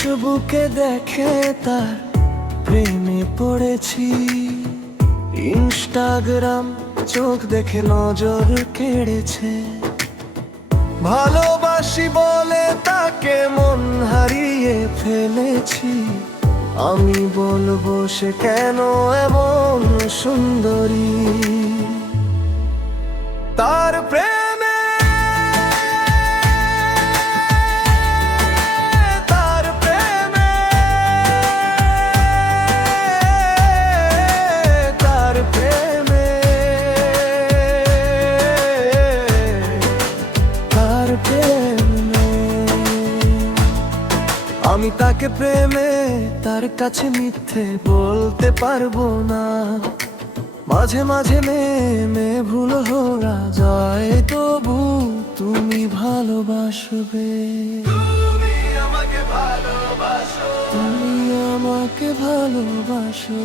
ফেসবুকে দেখে তার প্রেমে পড়েছি, ইনস্টাগ্রাম চোখ দেখে নজর কেড়েছে। ভালোবাসি বলে তাকে মন হারিয়ে ফেলেছি, আমি বলবো সে কেন এমন সুন্দরী। তার প্রেমে তার প্রেমে তার প্রেমে তার প্রেমে আমি তাকে প্রেমে তার কাছে মিথ্যে বলতে পারবো না। মাঝে মাঝে মেয়ে ভুল হরা যায়, তবু তুমি ভালোবাসবে। তুমি আমাকে ভালোবাসো, তুমি আমাকে ভালোবাসো,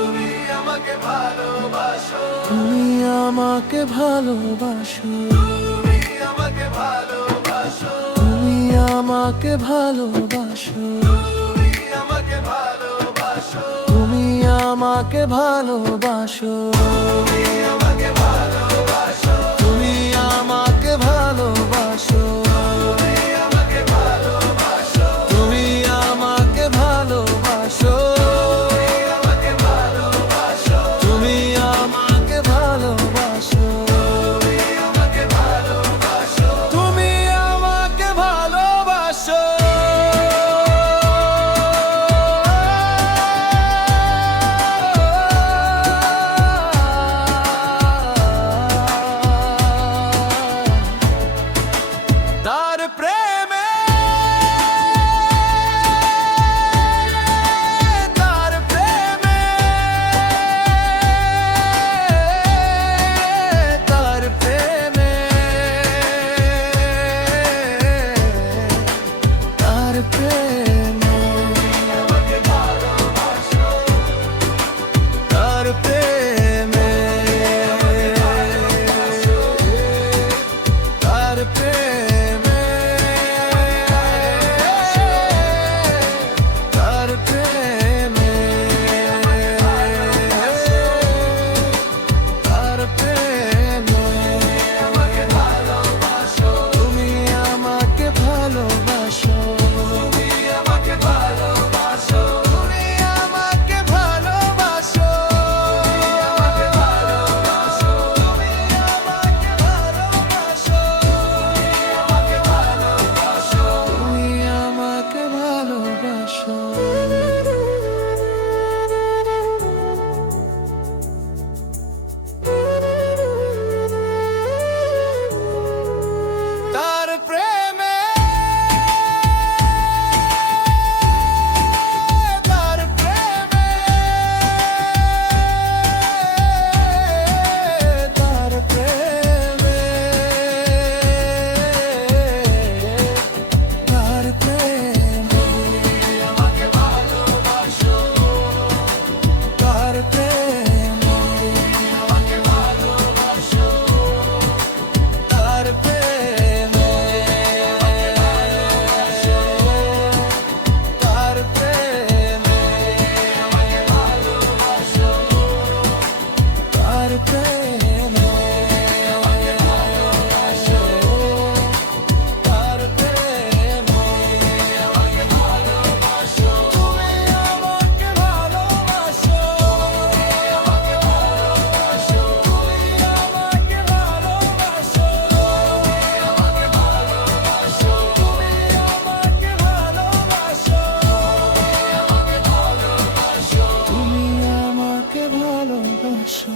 তুমি আমাকে ভালোবাসো, তুমি আমাকে ভালোবাসো, তুমি আমাকে ভালোবাসো, তুমি আমাকে ভালোবাসো, তুমি আমাকে ভালোবাসো, তুমি আমাকে ভালোবাসো, তুমি আমাকে ভালোবাসো, তুমি আমাকে ভালোবাসো, তুমি আমাকে ভালোবাসো, তুমি আমাকে ভালোবাসো, তুমি আমাকে ভালোবাসো, তুমি আমাকে ভালোবাসো, তুমি আমাকে ভালোবাসো। তার প্রেমে তার প্রেমে তার প্রেমে তার প্রেমে আমাকে ভালোবাসো, তার প্রেমে তার প্রেমে তার প্রেমে তার প্রেমে আমাকে ভালোবাসো, তুমি আমাকে ভালোবাসো, তুমি আমাকে ভালোবাসো, তুমি আমাকে ভালোবাসো, আমাকে ভালোবাসো, তুমি আমাকে ভালোবাসো, আমাকে ভালোবাসো, তুমি আমাকে ভালোবাসো। তার প্রেমে তার প্রেমে তার প্রেমে তার প্রেমে আমাকে ভালোবাসো, তার প্রেমে আমাকে ভালোবাসো, তার প্রেমে তার প্রেমে আমাকে ভালোবাসো, তার প্রেমে আমাকে ভালোবাসো, তার প্রেমে আমাকে ভালোবাসো, তুমি আমাকে ভালোবাসো, আমাকে ভালোবাসো, তুমি আমাকে ভালোবাসো, আমাকে ভালোবাসো, তুমি আমাকে ভালোবাসো, আমাকে ভালোবাসো, তুমি আমাকে ভালোবাসো।